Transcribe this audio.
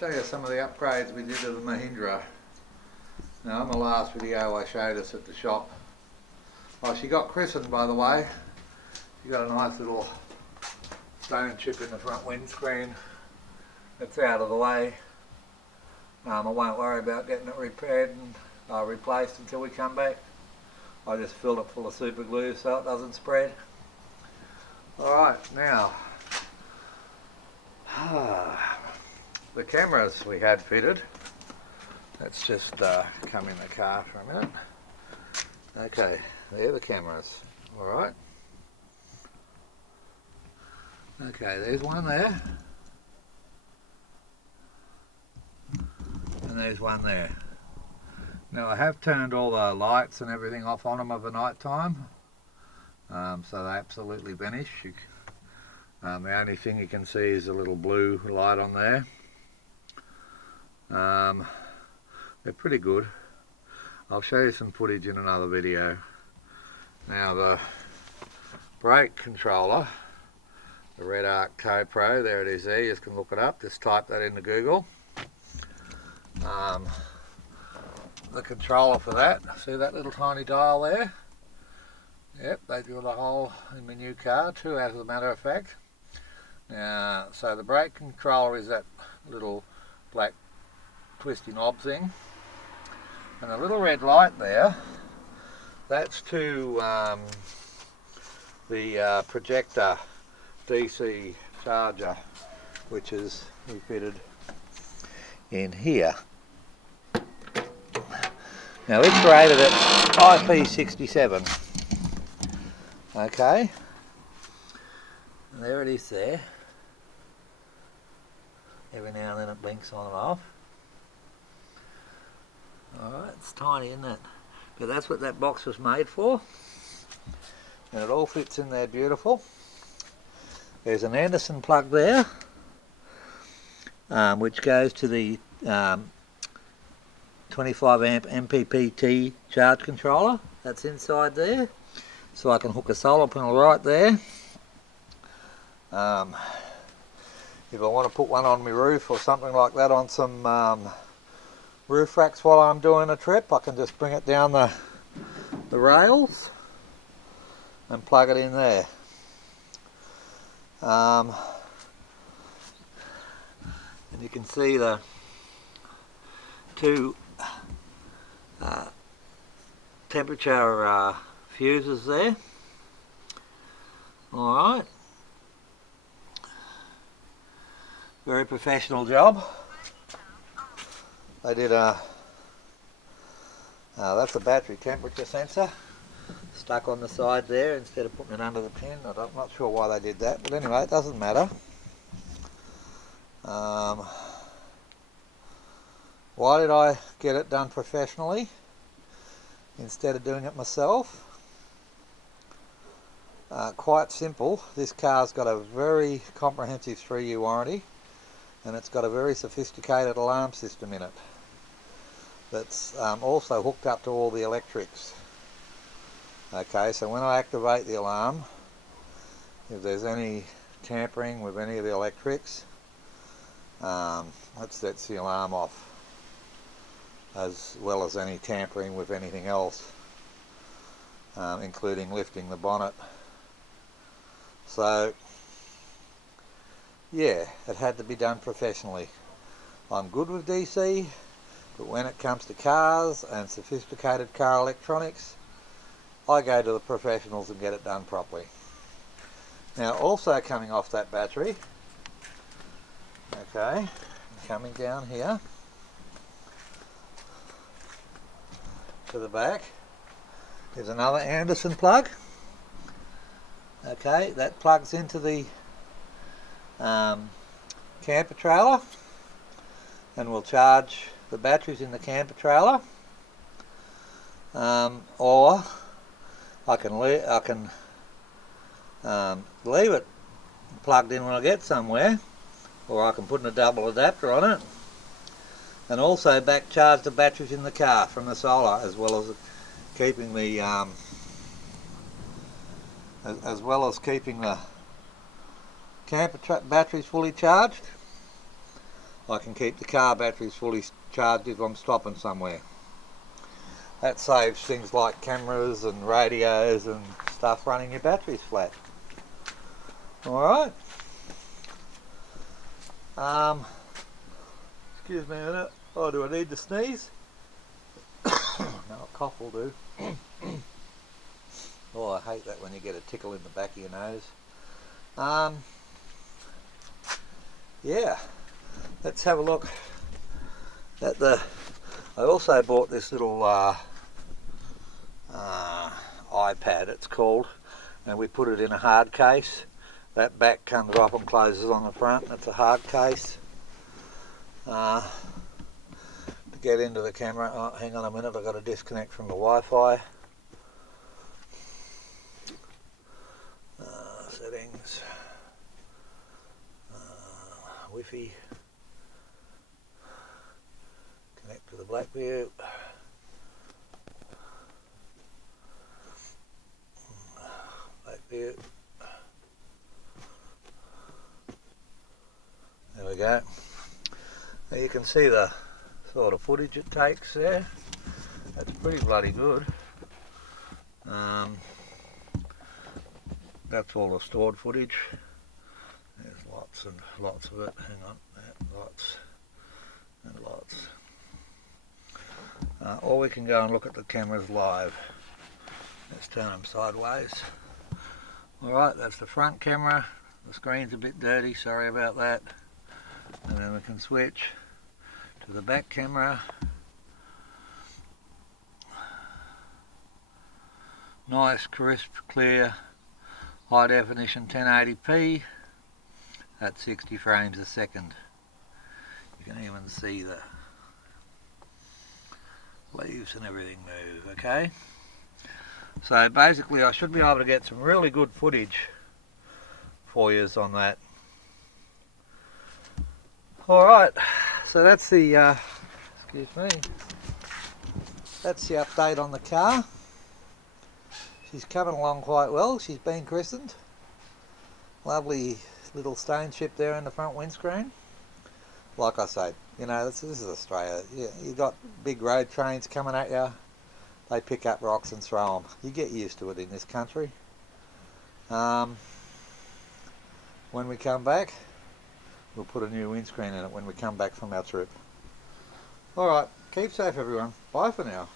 show you some of the upgrades we did to the Mahindra. Now, on the last video I showed us at the shop. Well, she got christened, by the way. She got a nice little stone chip in the front windscreen. It's out of the way. I won't worry about getting it repaired and replaced until we come back. I just filled it full of super glue so it doesn't spread. Alright, now the cameras we had fitted. Let's just come in the car for a minute. Okay, there are the cameras. Alright. Okay, there's one there. And there's one there. Now I have turned all the lights and everything off on them of the night time. So they absolutely vanish. The only thing you can see is a little blue light on there. They're pretty good. I'll show you some footage in another video. Now the brake controller, the Red Arc Co-Pro, there it is there, you can look it up, just type that into Google. The controller for that, see that little tiny dial there? Yep, they drilled a hole in my new car, two as a matter of fact. Now, so the brake controller is that little black twisty knob thing. And the little red light there, that's to the projector DC charger, which is fitted in here. Now it's rated at IP67. Okay, and there it is there. Every now and then it blinks on and off. Alright, it's tiny, isn't it? But that's what that box was made for. And it all fits in there beautiful. There's an Anderson plug there, which goes to the 25 amp MPPT charge controller. That's inside there. So I can hook a solar panel right there. If I want to put one on my roof or something like that on some roof racks while I'm doing a trip, I can just bring it down the rails and plug it in there. And you can see the two temperature fuses there. Alright. Very professional job. They did that's a battery temperature sensor stuck on the side there instead of putting it under the pin. I'm not sure why they did that, but anyway, it doesn't matter. Why did I get it done professionally instead of doing it myself? Quite simple. This car's got a very comprehensive 3-year warranty, and it's got a very sophisticated alarm system in it that's also hooked up to all the electrics. Okay, so when I activate the alarm, if there's any tampering with any of the electrics, that sets the alarm off, as well as any tampering with anything else, including lifting the bonnet. So yeah, it had to be done professionally. I'm good with DC, but when it comes to cars and sophisticated car electronics, I go to the professionals and get it done properly. Now, also coming off that battery, okay, coming down here to the back, is another Anderson plug. Okay, that plugs into the camper trailer and will charge the batteries in the camper trailer, or I can leave it plugged in when I get somewhere, or I can put in a double adapter on it and also back charge the batteries in the car from the solar, as well as keeping the camper batteries fully charged. I can keep the car batteries fully charged if I'm stopping somewhere. That saves things like cameras and radios and stuff running your batteries flat. Alright. Excuse me a minute. Oh, do I need to sneeze? No, a cough will do. Oh, I hate that when you get a tickle in the back of your nose. Yeah, let's have a look at the... I also bought this little iPad, it's called, and we put it in a hard case. That back comes up and closes on the front. That's a hard case. To get into the camera, oh, hang on a minute, I've got to disconnect from the Wi-Fi. Settings, Wi-Fi, connect to the black view. There we go. Now you can see the sort of footage it takes there. That's pretty bloody good. That's all the stored footage. There's lots and lots of it. Hang on, lots and lots. Or we can go and look at the cameras live. Let's turn them sideways. Alright, that's the front camera. The screen's a bit dirty, sorry about that. And then we can switch to the back camera. Nice, crisp, clear, high definition 1080p at 60 frames a second. You can even see the leaves and everything move, okay? So basically I should be able to get some really good footage for you on that. Alright, so that's the, excuse me, that's the update on the car. She's coming along quite well, she's been christened. Lovely little stone chip there in the front windscreen. Like I say, you know, this is Australia. You got big road trains coming at you. They pick up rocks and throw them. You get used to it in this country. When we come back, we'll put a new windscreen in it when we come back from our trip. Alright, keep safe everyone. Bye for now.